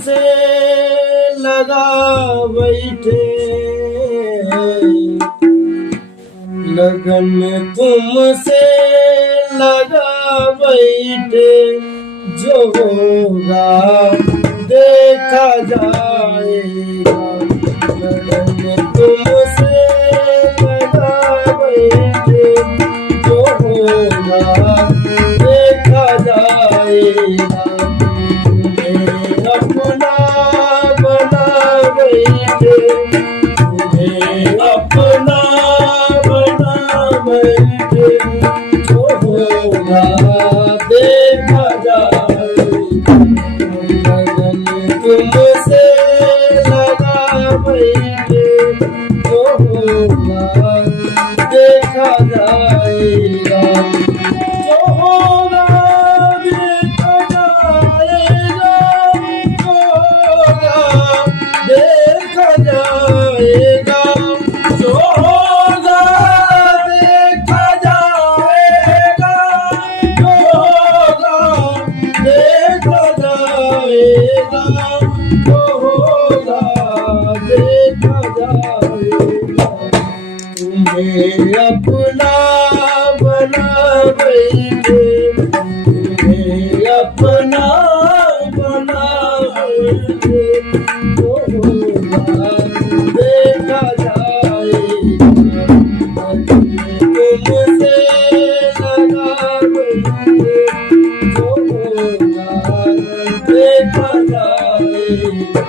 से लगा बैठे लगन तुमसे लगा बैठे जो होगा देखा जाएगा। लगन तुमसे लगा बैठे जो होगा देखा जाएगा। अपना बना बैठे तुम्हें अपना बना बैठे जो होगा देखा जाएगा। लगन तुमसे लगा बैठे जो होगा देखा जाएगा। जो होगा देखा जाएगा। देखा जाएगा। जो होगा देखा जाएगा। जो होगा देखा जाएगा। जो होगा देखा जाएगा। तुम्हें अपना बना बैठे तुम्हें अपना बना बैठे जो होगा देखा जाएगा। तुमसे लगा बैठे जो होगा देखा जाएगा।